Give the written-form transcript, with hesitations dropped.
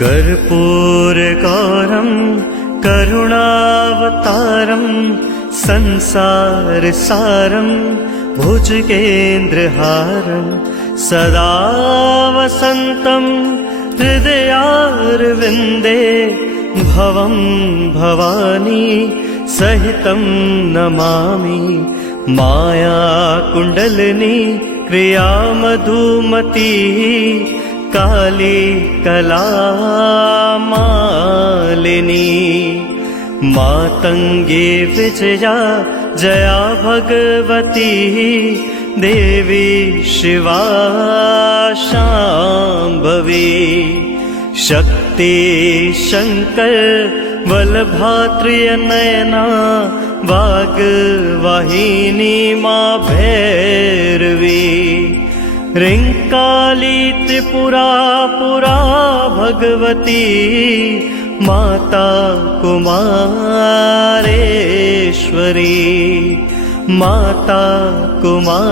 कर्पूरगौरं करुणावतारं संसारसारं भुजगेन्द्रहारं सदा वसन्तं हृदयारविन्दे भवं भवानी सहितं नमामि। मायाकुण्डलिनी क्रियामधुमती काली कलामालिनी मातङ्गी विजया जया भगवती देवी शिवा शाम्भवी। शक्ति शङ्कर बलभात्रिनयना वाग्वाहिनी मा भैरवी। ह्रीङ्काली त्रिपुरा पुरा भगवती माता कुमारेश्वरी माता कुमारेश्वरी।